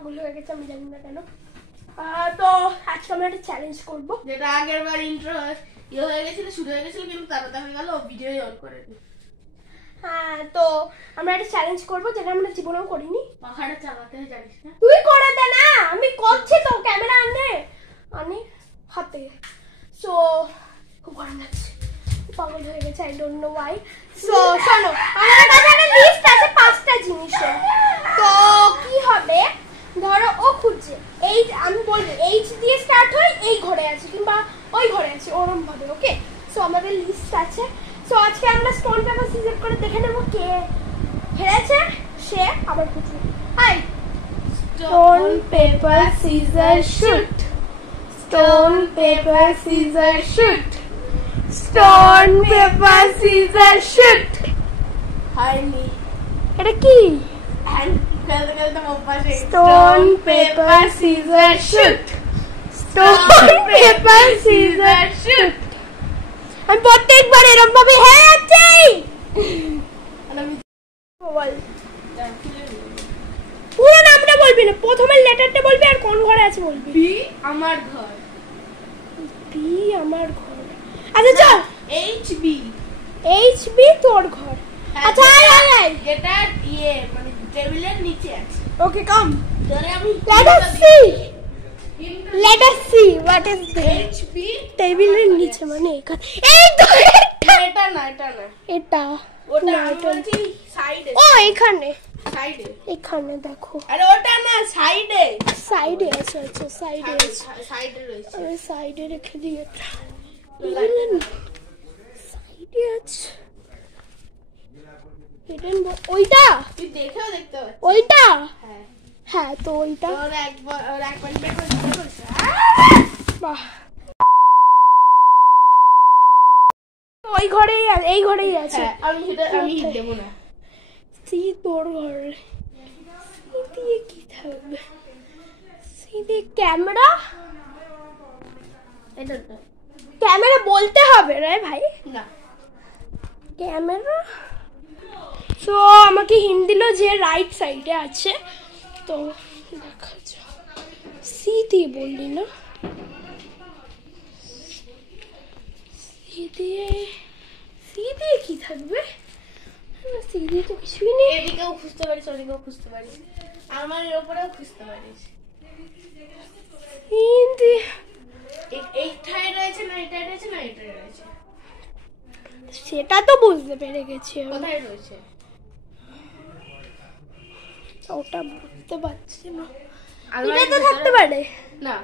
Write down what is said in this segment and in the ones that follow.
পাগল হয়ে গেছে আমি জানি না কেন। তো আজকে আমরা একটা চ্যালেঞ্জ করবো, যেটা আগের বার ইন্ট্রো হয়ে গেছিল, শুরু হয়ে গেছিল, কিন্তু তাড়াতাড়ি হয়ে গেল, ভিডিও অন করে নি। হ্যাঁ, তো আমরা একটা চ্যালেঞ্জ করবো যেটা আমরা জীবনেও করিনি। পাখাটা চালাতে জানিস না? তুই করে দে না, আমি করছি তো, ক্যামেরা আনে হাতে। সো খুব গরম লাগছে, পাগল হয়ে গেছে, I don't know Y. So শোনো, আমাদের কাছে একটা লিস্ট আছে 5টা জিনিসের। তো কি হবে, ধরো ও খুঁজছে, এই আমি বলবো এইচ দিয়ে স্টার্ট হয়, এই ঘরে আছে কিংবা ওই ঘরে আছে, ওরম ভাবে। ওকে, সো আমাদের লিস্ট আছে। সো আজকে আমরা স্টোন পেপার সিজার করে দেখে নেবো কে হেরেছে, সে আবার খুঁজবে। Hi, stone paper scissor shoot, stone paper scissor shoot, stone paper scissor shoot. হয়নি। এটা কি? খেলতে খেলতে অভ্যাসে stone paper scissor shoot, stone paper scissor shoot. আমি প্রত্যেকবার এরকম ভাবে হেরে যাচ্ছি। বল, পুরো নামটা বলবি না, প্রথমের লেটারটা বলবি আর কোন ঘরে আছে বলবি। বি আমার ঘর। বি আমার ঘর। আচ্ছা চল, এইচ বি। এইচ বি তোর ঘর। আচ্ছা আয় যেটা মানে টেবিলের নিচে আছে। ওকে কাম, ধরে আমি let us see, let us see what is there. H B টেবিলের নিচে মানে এখানে, এই তো এটা না, এটা না, এটা ওটা না, আমি এটা বলছি সাইডে। ও এখানে, সাইডে। এখানে দেখো, আরে ওটা না, সাইডে। সাইডে আছে। আচ্ছা সাইডে আছে, সাইডে রয়েছে। আমি সাইডে রেখে দিই। এটা সাইডে আছে, ওইটা তুই দেখেও দেখতে পাচ্ছিস। ওইটা, হ্যাঁ হ্যাঁ তো ওইটা। তোর একবার বের করে দিতে বলছে। বাহ, ওই ঘরেই এই ঘরেই আছে। হ্যাঁ, আমি হিট দেবো না। সি তোর ঘর, সি দিয়ে কি থাকবে, সি দিয়ে ক্যামেরা। এটা তো ক্যামেরা বলতে হবে রে ভাই, না। ক্যামেরা। সো আমাকে হিন্ট দিল যে রাইট সাইডে আছে, তো দেখা যাক। সি দিয়ে বললি না, সি দিয়ে কি থাকবে, সি দিয়ে তো কিছুই নেই। এদিকেও খুঁজতে পারিস, ওদিকেও খুঁজতে পারিস, আমার এর উপরেও খুঁজতে পারিস। এইটাই রয়েছে না, এটাই রয়েছে না, এটাই রয়েছে। সেটা তো বুঝতে পেরে গেছি আমি। কোথায় রয়েছে ওটা বুঝতে পারছি না। আলমারির এটা তো থাকতে পারে না,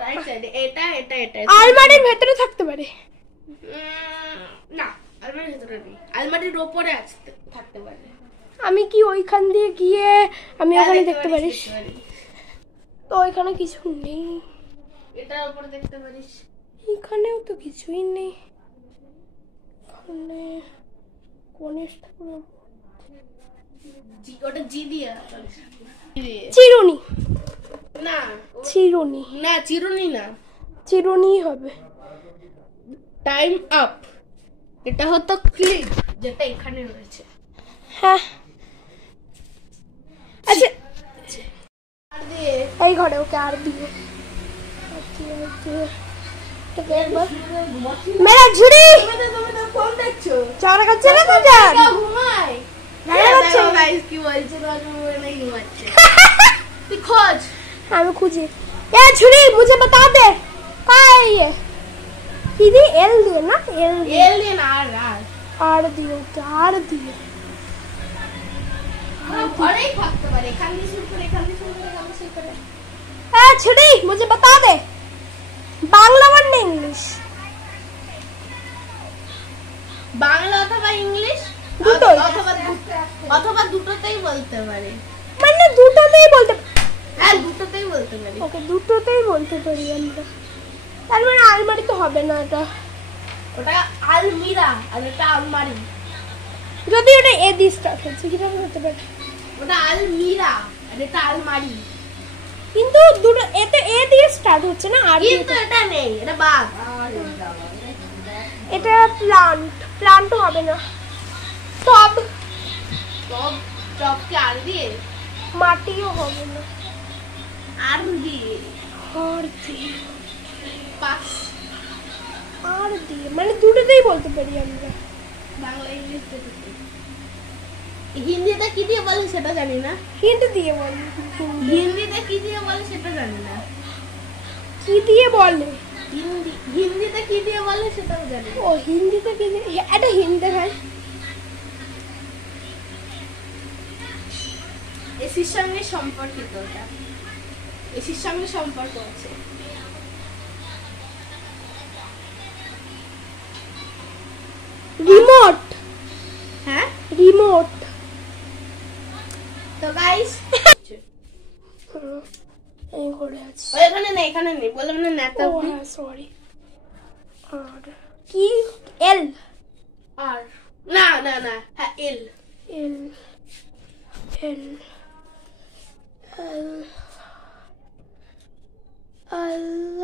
রাইট সাইডে। এটা এটা এটা আলমারির ভেতরে থাকতে পারে না, আলমারির ভেতরে নেই, আলমারির উপরে আছে, থাকতে পারে। আমি কি ওইখান দিয়ে গিয়ে আমি ওখানে দেখতে পারিস? তো ওইখানে কিছু নেই, এটার উপরে দেখতে পারিস। এখানেও তো কিছুই নেই। এখানে কোণের ওটা জি দিয়ে চিরুনি, না, চিরুনি না চিরুনি না, চিরুনি হবে। Time up. এটা হতো ক্লিপ, যেটা এখানে রয়েছে। হ্যাঁ, আচ্ছা আর দিয়ে এই ঘরে ওকে আর দিয়ে মেরা ঝুড়ি তুমি ফোন দেখছো, চাওড়া খাচ্ছে না তো যান ঘুমাই। গাইস কি বলছে, তোমার ঘুমায় নাই, ঘুমাচ্ছে। তুই খোঁজ। আমি খুঁজি। এ ঝুড়ি মুঝে বাতা দে কাই ये दीदी एल दिए ना, एल দিয়ে না, আর দিও, আর দিও। ঘরেই থাকতে পারে, এখান দিয়ে শুরু করে, এখান দিয়ে শুরু করে, এখান দিয়ে শুরু করে। ए छुड़ी मुझे बता दे, বাংলা মানে ইংলিশ? বাংলা অথবা ইংলিশ, দুটোই। অথবা দুটোতেই বলতে পারে। মানে দুটোতেই বলতে, হ্যাঁ দুটোতেই বলতে পারি। ওকে দুটোতেই বলতে পারি আমরা। তার মানে আলমারি তো হবে না এটা, ওটা আলমিরা আর এটা আলমারি। যদি ওটা এ দিয়ে স্টার্ট হচ্ছে কিভাবে হতে পারে? ওটা আলমিরা আর এটা আলমারি। কিন্তু দুটো এতে এ দিয়ে স্টার্ট হচ্ছে না, আর কিন্তু এটা নেই, এটা বাঘ। এটা প্লান্টও হবে না। টব, টবকে আর দিয়ে মাটিও হবে না। আর দিয়ে আর দিয়ে পাস আর দিয়ে মানে দুটোতেই বলতে পারি আমরা। বাংলা ইংলিশ দুটোতে। হিন্দিতে কি দিয়ে বলে সেটা জানি না। হিন্দি দিয়ে বলি। হিন্দিতে কি দিয়ে বলে সেটা জানি না। কি দিয়ে বলে? হিন্দিতে কি দিয়ে বলে সেটাও জানি না। ও হিন্দিতে কি দিয়ে? এটা হিন্দি ভাই। এসির সঙ্গে সম্পর্কিত ওটা। এসির সঙ্গে সম্পর্ক আছে। রিমোট। হ্যাঁ রিমোট। তো গাইস এই করে আছে। এখানে নেই, এখানে নেই, বললাম না নেতা ও হ্যাঁ সরি। আর কি? এল। আর না না না, হ্যাঁ এল। এল এল এল এল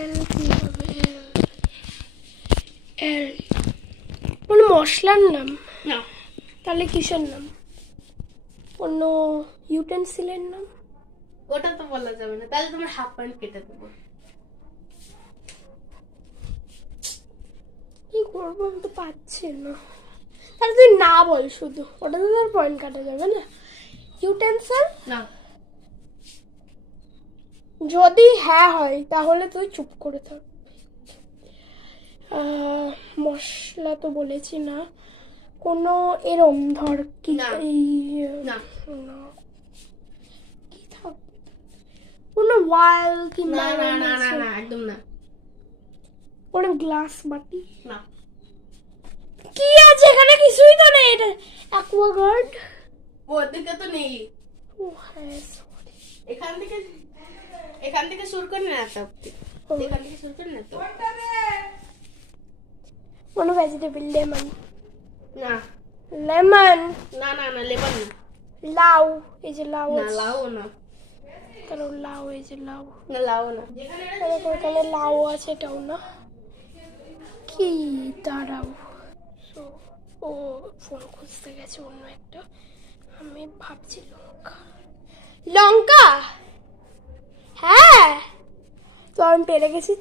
এল কি হবে? এল কোনো মশলার নাম? না, তাহলে কিসের নাম? কোনো ইউটেন্সিলের নাম? ওটা তো বলা যাবে না, তাহলে তোমার হাফ পয়েন্ট কেটে দেবো। কি করবো আমি তো পাচ্ছি না। তাহলে তুই না বল শুধু, ওটা তো তোর পয়েন্ট কাটা যাবে না। ইউটেন্সিল না, যদি হ্যাঁ হয় তাহলে তুই চুপ করে থাক। মশলা তো বলেছি না। কোনো এরম ধর কি না। না না কি থাকবে? কোনো ওয়াল কি না না না না না, একদম না। কোনো গ্লাস বাটি না, কি আছে এখানে? কিছুই তো নেই। এটা অ্যাকোয়াগার্ড। ওদিকে তো নেই। ও হ্যাঁ সরি। এখান থেকে শুরু করে নেতা অব্দি। এখান থেকে শুরু করে নেতা। কোনো ভেজিটেবল। লেমন। না লেমন। না না না, লেমন না। লাউ। এই যে লাউ না, আছে। লাউ না। কারণ লাউ, এই যে লাউ। না, লাউ না। এখানে লাউ আছে, এটাও না। কি? দাঁড়াও। ও ফোন খুঁজতে গেছে অন্য একটা। আমি ভাবছি লঙ্কা। লঙ্কা হ্যাঁ, তো আমি পেরে গেছি।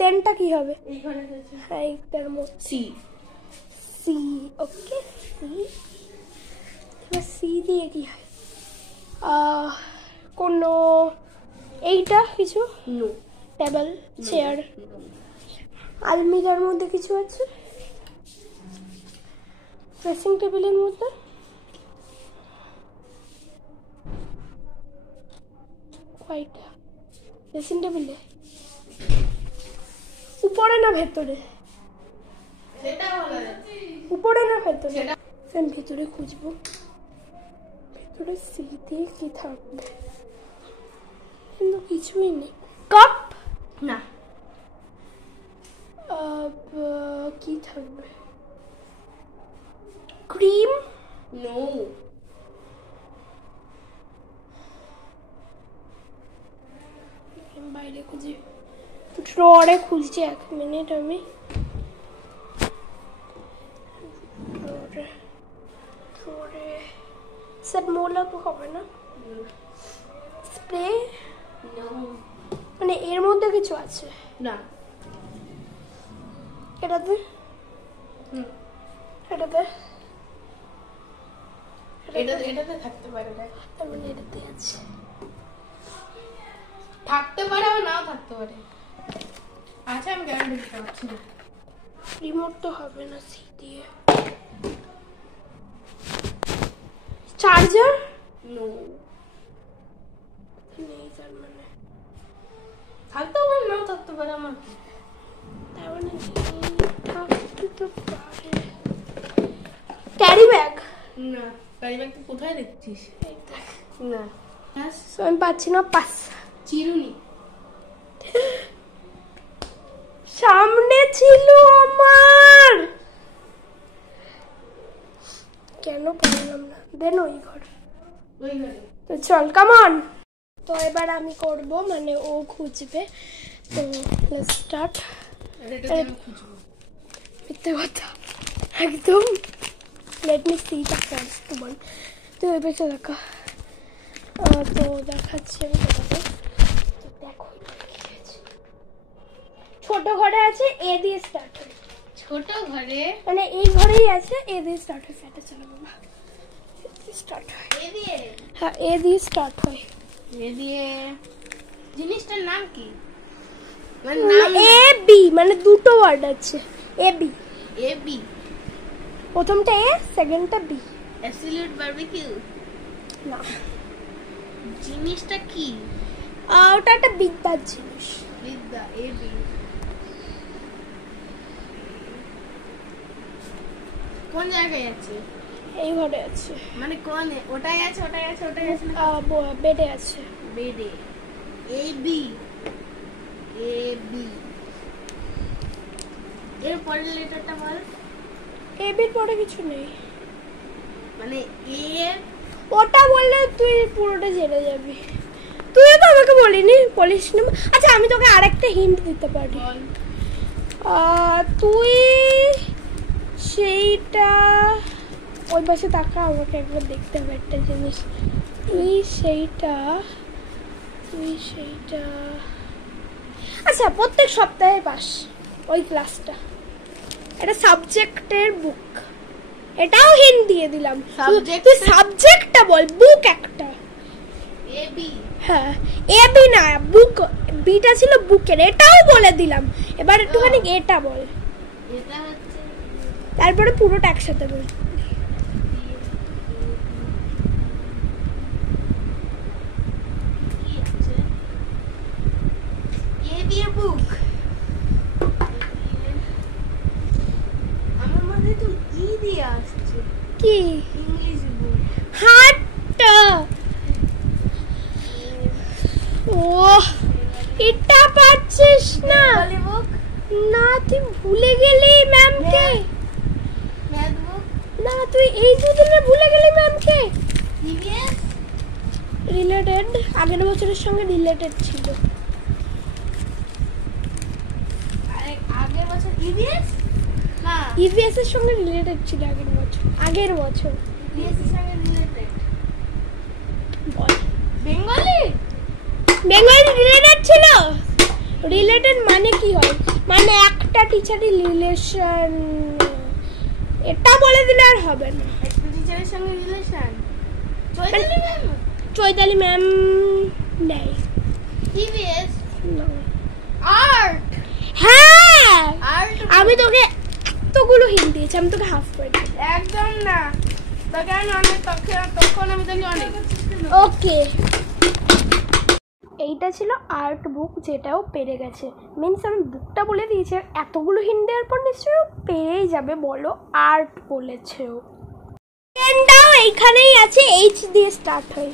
দেনটা কি হবে? এইখানে আছে হ্যাঁ এইটার মধ্যে সি। সি। ওকে সি। এবার সি দিয়ে কি হয়? কোনো এইটা কিছু? নো। Table, chair. আলমিরার মধ্যে কিছু আছে? ড্রেসিং টেবিলের মধ্যে? কয়টা ড্রেসিং টেবিলে? উপরে না ভেতরে? সেটা বলা যাচ্ছে। উপরে না ভেতরে? সেটা আমি ভেতরে খুঁজবো। ভেতরে সি দিয়ে কি থাকবে? কিন্তু কিছুই নেই। কাপ? না। কি থাকবে? ক্রিম? নো। বাইরে খুঁজি, ড্রয়ারে খুঁজছি। 1 মিনিট। আমি ড্রয়ারে স্যার মোলা তো হবে না। স্প্রে? নো। মানে এর মধ্যে কিছু আছে? না। এটাতে? এটাতে? এটাতে থাকতে পারে না। তার মানে এটাতে আছে। থাকতে পারে আবার নাও থাকতে পারে। আচ্ছা, আমি গ্যারান্টি দিতে পারছি না। রিমোট তো হবে না সি দিয়ে। চার্জার? নো। নেই তার মানে। থাকতেও পারে নাও থাকতে পারে আমার কি? তার মানে থাকতে তো পারে। Carry bag? না। ক্যারি ব্যাগ তুই কোথায় দেখছিস? না। আমি পাচ্ছি না। পাস। চিরুনি। সামনে ছিল আমার, কেন পারলাম না? দেন ওই ঘর। ওই ঘরে। তো চল কামন। তো এবার আমি করব, মানে ও খুঁজবে। তো লেটস স্টার্ট। এটা আমি খুঁজবো। মিথ্যে কথা একদম। Let me C the first one. তো এবার দেখা তো দেখাচ্ছি আমি তোমাদের। তো দেখো ছোট ঘরে আছে, এ দিয়ে স্টার্ট হয়। ছোট ঘরে মানে এই ঘরেই আছে, এ দিয়ে স্টার্ট হয়। ফ্যাটা চলো বাবা, স্টার্ট হয় এ দিয়ে। হ্যাঁ, এ দিয়ে স্টার্ট হয়। এ দিয়ে জিনিসটার নাম কি? মানে এ বি, মানে দুটো ওয়ার্ড আছে, এ বি। এ বি, প্রথমটা এ, সেকেন্ডটা বি। Absolute barbecue. না, জিনিসটা কি? ওটা একটা বিদ্যার জিনিস। বিদ্যা। এ বি কোন জায়গায় আছে? এই ঘরে আছে। মানে কোন? ওটাই আছে, ওটাই আছে, ওটাই আছে না? বেডে আছে। বেডে। A B, A B. এর পরের লেটারটা বল। এ বির পরে কিছু নেই। মানে এ, ওটা বললে তুই পুরোটা জেনে যাবি। তুই তো আমাকে বলিনি, বলিস না। আচ্ছা, আমি তোকে আরেকটা হিন্ট দিতে পারি। বল। তুই সেইটা ওই পাশে তাকা, আমাকে একবার দেখতে হবে একটা জিনিস। তুই সেইটা আচ্ছা, প্রত্যেক সপ্তাহে পাস ওই ক্লাসটা। এটা সাবজেক্টের বুক। এটাও হিন্ট দিয়ে দিলাম। Subject- তুই সাবজেক্টটা বল, বুক একটা। A B. হ্যাঁ, এ বি না, বুক। বিটা ছিল বুকের, এটাও বলে দিলাম। এবার একটুখানি এটা বল, এটা হচ্ছে তারপরে পুরোটা একসাথে বল। কি আছে? এ বি এর বুক। আমার মধ্যে তো ই দিয়ে আসছে। কি? English book. হার্ট। ও, এটা পারছিস না? বেঙ্গলি বুক। না, তুই ভুলে গেলি ম্যামকে। Math book. না, তুই এই দুদিনে ভুলে গেলি ম্যামকে। ইভিএস। রিলেটেড, আগের বছরের সঙ্গে রিলেটেড ছিল। আগের বছর ইভিএস না, ইভিএস এর সঙ্গে রিলেটেড ছিল আগের বছর। ইভিএস এর সঙ্গে রিলেটেড। বল। বেঙ্গলি। বেঙ্গলি রিলেটেড ছিল। রিলেটেড মানে কি হয়? মানে একটা টিচারই রিলেশন। এটা বলে দিলে আর হবে না। একটা টিচারের সঙ্গে relation. Chaitali ma'am. Chaitali ma'am নেই। ইভিএস। না। আর্ট। হ্যাঁ, আর্ট। আমি তোকে এতগুলো হিন্ট দিয়েছি, আমি তোকে হাফ করে দিই। একদম না, তোকে আমি অনেক তখন আমি তোকে অনেক। ওকে, এইটা ছিল আর্ট বুক, যেটাও পেরে গেছে। মিনস আমি বুকটা বলে দিয়েছি, আর এতগুলো হিন্ট দেওয়ার পর নিশ্চয়ই পেরেই যাবে। বলো, আর্ট বলেছে ও। পেনটাও এইখানেই আছে, এইচ দিয়ে স্টার্ট হয়।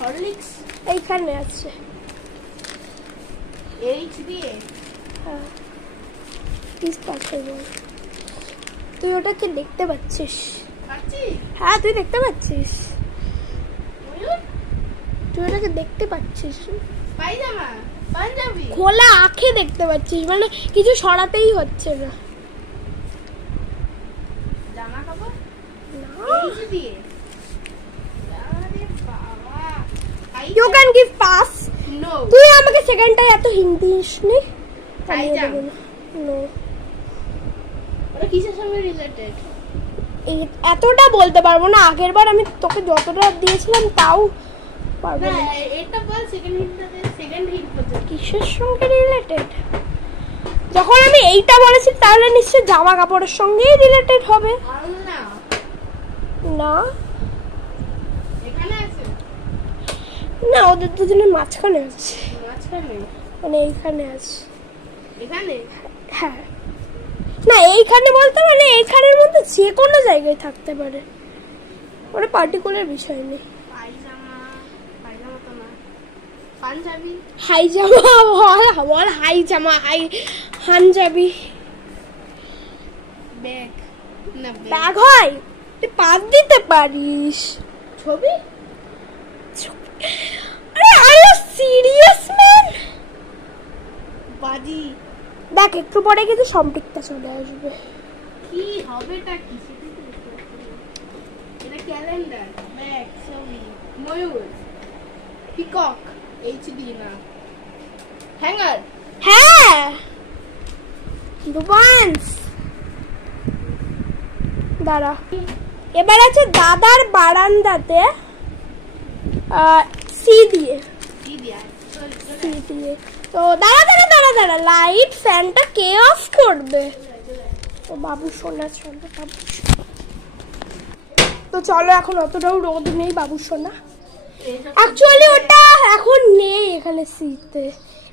হরলিক্স। এইখানে আছে। এইচ দিয়ে। হ্যাঁ, কি স্টার্ট হয় বল। তুই ওটাকে দেখতে পাচ্ছিস? পাচ্ছি। হ্যাঁ, তুই দেখতে পাচ্ছিস। ময়ূর। তুই ওটাকে দেখতে পাচ্ছিস? পায়জামা। পাঞ্জাবি। খোলা আঁখে দেখতে পাচ্ছিস, মানে কিছু সরাতেই হচ্ছে না। জামা কাপড়। না, এইচ দিয়ে। আরে বাবা। You can give pass. No. তুই আমাকে সেকেন্ডটাই এত হিন্দি দিসনি। হাইজাম। নো, ওটা কিসের সঙ্গে রিলেটেড? এতটা বলতে পারবো না। আগের বার আমি তোকে যতটা দিয়েছিলাম তাও পারবো না, না। এটা বল। সেকেন্ড হিট বল। কিসের সঙ্গে রিলেটেড? যখন আমি এইটা বলেছি তাহলে নিশ্চয় জামা কাপড়ের সঙ্গেই রিলেটেড হবে। আলনা। না এখানে আছে। না, ওদের দুজনের মাঝখানে আছে, মাঝখানে। মানে এইখানে আছে। এখানে। হ্যাঁ, না এইখানে বলতে মানে এইখানের মধ্যে যে কোনো জায়গায় থাকতে পারে, মানে পার্টিকুলার বিষয় নেই। পায়জামা। পায়জামা তো না। পাঞ্জাবি। হাইজামা বল, হাইজামা, হানজাবি। ব্যাগ। না, ব্যাগ হয়, তুই পাত দিতে পারিস। ছবি। আরে, আর ইউ সিরিয়াস ম্যান? বাজি। দেখ, একটু পরে কিন্তু সম্পৃক্তা চলে আসবে। কি হবেটা কি সেটাই তো বুঝতে পারছি না। এটা ক্যালেন্ডার। ব্যাগ। ছবি। ময়ূর। পিকক এইচডি না হ্যাঙ্গার। হ্যাঁ দুবান্স। দাঁড়া, এবার আছে দাদার বারান্দাতে সি দিয়ে। কি দিয়া সি দিয়ে। তো দাঁড়া দাঁড়া দাঁড়া দাঁড়া, লাইট ফ্যানটা কে অফ করবে? ও বাবু সোনা সোনা বাবু। তো চলো, এখন অতটাও রোদ নেই বাবু সোনা। অ্যাকচুয়ালি ওটা এখন নেই এখানে সিতে,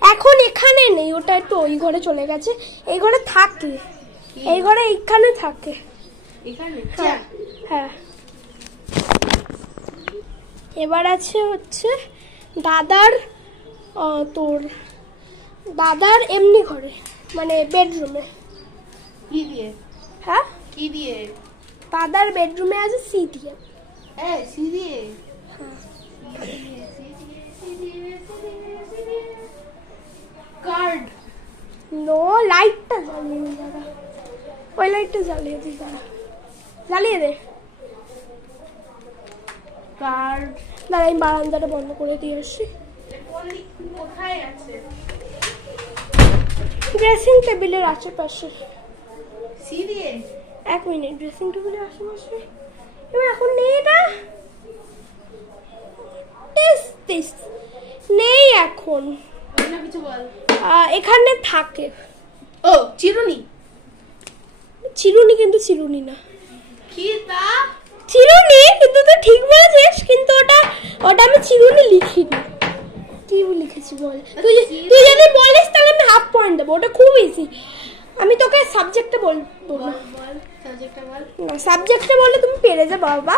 এখন এখানে নেই, ওটা একটু ওই ঘরে চলে গেছে। এই ঘরে থাকে, এই ঘরে এইখানে থাকে। এখানে হ্যাঁ হ্যাঁ। এবার আছে হচ্ছে দাদার তোর দাদার এমনি ঘরে, মানে বেডরুমে। কি দিয়ে? হ্যাঁ কি দিয়ে? দাদার বেডরুমে আছে সি দিয়ে। সি দিয়ে। কার্ড। নো, লাইটটা জ্বালিয়ে নি দাদা, ওই লাইটটা জ্বালিয়ে দিই দাদা, জ্বালিয়ে দে। কার্ড। দাদা আমি বারান্দাটা বন্ধ করে দিয়ে আসি। কোথায় আছে? ড্রেসিং টেবিলের আশেপাশে। সি দিয়ে। এক মিনিট, ড্রেসিং টেবিলের আশেপাশে এবার এখন নেই, এটা নেই এখন। অন্য কিছু বল। এখানে থাকে। ও চিরুনি। চিরুনি, কিন্তু চিরুনি না। কি তা? চিরুনি, কিন্তু তুই ঠিক বলেছিস, কিন্তু ওটা আমি চিরুনি লিখিনি। কি লিখেছি বল? তুই যদি বলিস তাহলে আমি হাফ পয়েন্ট দেবো, ওটা খুব ইজি। আমি তোকে সাবজেক্টটা বলবো না। বল সাবজেক্টটা বল। না, সাবজেক্টটা বললে তুমি পেরে যাবে বাবা।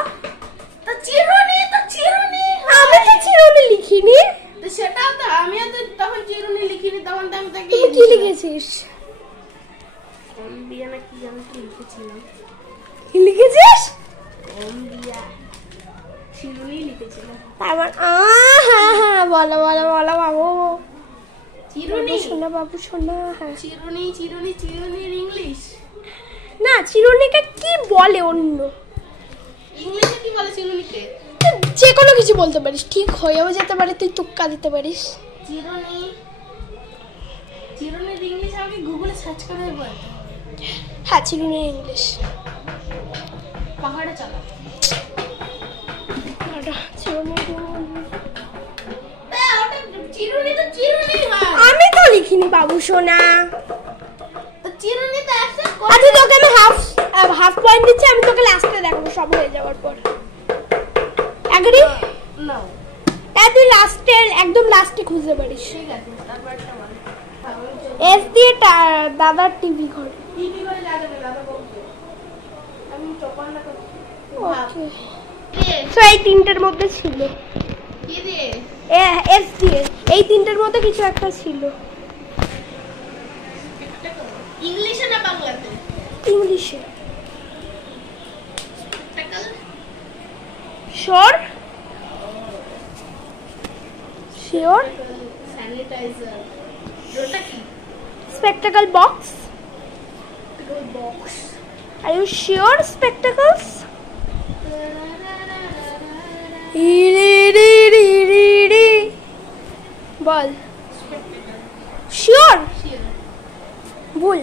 তো চিরুনি তো চিরুনি। আমি তো চিরুনি লিখিনি। তো সেটাও তো আমিও তো তখন চিরুনি লিখিনি, তখন তো আমি তাকে তুই কি লিখেছিস? অম্বিয়া না কি জানি কি লিখেছিলাম। কি লিখেছিস? অম্বিয়া চিরুনি লিখেছিলাম। তারপর হ্যাঁ বলো বলো বলো বাবু। চিরুনি শোনা বাবু শোনা। হ্যাঁ চিরুনি চিরুনি চিরুনির ইংলিশ না, চিরুনিকে কি বলে অন্য? ইংলিশে কি বলে চিরুনিকে? যে কোনো কিছু বলতে পারিস, ঠিক হয়েও যেতে পারে, তুই তুক্কা দিতে পারিস। চিরুনি, চিরুনির ইংলিশ আমাকে গুগলে সার্চ করে বল। হ্যাঁ চিরুনির ইংলিশ পাহাড়ে চলা। চিরুনি তো চিরুনি হয়। আমি তো লিখিনি বাবু সোনা। চিরুনি তো অ্যাকসেপ্ট করে। আচ্ছা তোকে আমি হাফ পয়েন্ট দিচ্ছি, আমি তোকে লাস্টে দেখাবো সব হয়ে যাওয়ার পর। এগ্রি? না তুই একদম লাস্টে খুঁজতে পারিস। ঠিক আছে, তারপর একটা বল। এস দিয়ে দাদার টিভি ঘর। টিভি করে লাগাবে, দাদা বলতো আমি চপান্না করব। ওকে, সো এই তিনটের মধ্যে ছিল। কি দিয়ে? এস দিয়ে এই তিনটের মধ্যে কিছু একটা ছিল। ইংলিশে না বাংলাতে? ইংলিশে। স্পেকটাকল। Sure sure. স্যানিটাইজার। ওটা কি? Spectacle box. Box. Are you sure spectacles? বল শিওর। ভুল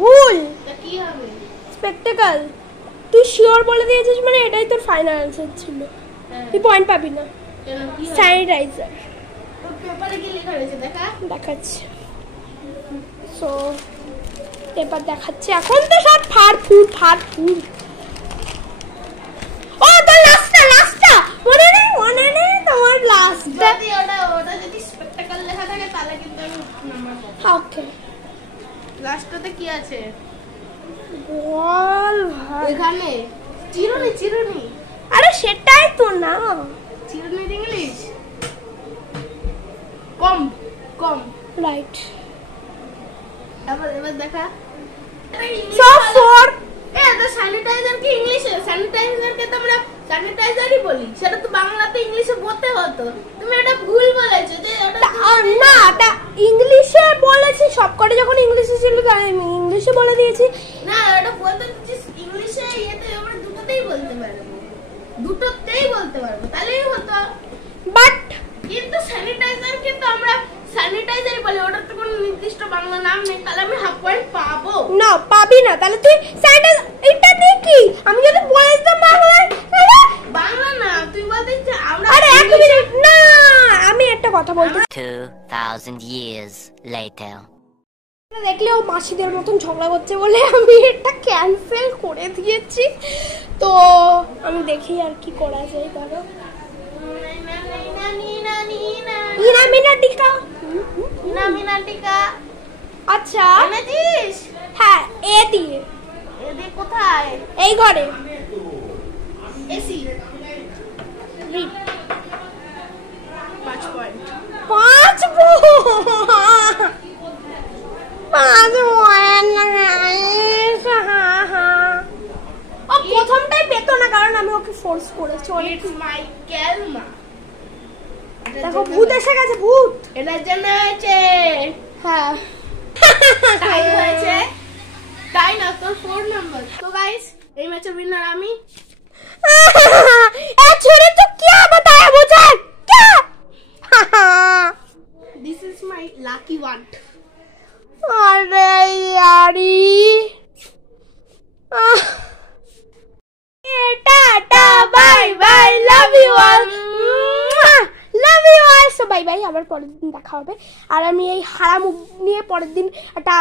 ভুল। কি হবে? স্পেকটাকল। তুই শিওর বলে দিয়েছিস মানে এটাই তোর ফাইনাল আনসার ছিল, তুই পয়েন্ট পাবি না। স্যানিটাইজার। পেপারে কি লেখা রয়েছে দেখা? দেখাচ্ছি। সো পেপার দেখাচ্ছি, এখন তো সব ফাড়ফুড়। ও তোর লাস্টটা মনে নেই তোমার লাস্টটা? যদি ওটা যদি স্পেকটাকল লেখা থাকে তাহলে কিন্তু আমি নাম্বার পাবো। ওকে, লাস্টটাতে কি আছে বল ভাই। এখানে চিরুনি চিরুনি। আরে সেটাই তো না। চিরুনির ইংলিশ কম কম। রাইট। এবার দেখা। সো ফর তো স্যানিটাইজার কি ইংলিশে? স্যানিটাইজারকে তো আমরা স্যানিটাইজারই বলি, সেটা তো বাংলাতে ইংলিশে বলতে হতো। তুমি এটা ভুল বলেছো যে ওটা না, এটা ইংলিশে বলেছি, সবকটা যখন ইংলিশে ছিল তাই আমি ইংলিশে বলে দিয়েছি। না, এটা বলতে ইংলিশে ইয়েতে আমরা দুটোতেই বলতে পারবো, তাহলেই হতো। বাট কিন্তু স্যানিটাইজার কিন্তু আমরা স্যানিটাইজারই বলি, ওটার তো কোনো নির্দিষ্ট বাংলা নাম নেই, তাহলে আমি হাফ পয়েন্ট পাবো না পাবি না, তাহলে তুই স্যানিটাইজার এটা দেখি আমি যদি বলে দিতাম বাংলায় তাহলে বাংলা না তুই বলছিস যে আমরা আরে এক মিনিট না, আমি একটা কথা বলতে 2000 years later. দেখলে ও মাসিদের মতন ঝগড়া করছে বলে আমি এটা ক্যান্সেল করে দিয়েছি। তো আমি দেখি আর কি করা যায়। ধরো ইনা মিনা টিকা, মিনাটিকা আচ্ছা এনেছিস? হ্যাঁ এ দিয়ে এদিকে কোথায়? এই ঘরে এসি 5 পয়েন্ট। 5 ও প্রথমটাই পেতো না কারণ আমি ওকে ফোর্স করেছি অনেক। ইটস মাই ক্যালমা। দেখো ভূত এসে গেছে, ভূত। এটার জন্য হয়েছে হ্যাঁ টাই হয়েছে, টাই না তোর 4 নাম্বার। তো গাইস এই ম্যাচের উইনার আমি। ए छोरे तो क्या बताया मुझे क्या? This is my lucky one. अरे यारी ta ta bye bye love you all love you all. So bye bye, আবার পরের দিন দেখা হবে। আর আমি এই হারাম নিয়ে পরের দিন একটা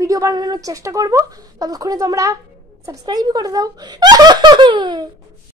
ভিডিও বানানোর চেষ্টা করব। ততক্ষণে তোমরা সাবস্ক্রাইব করে দাও।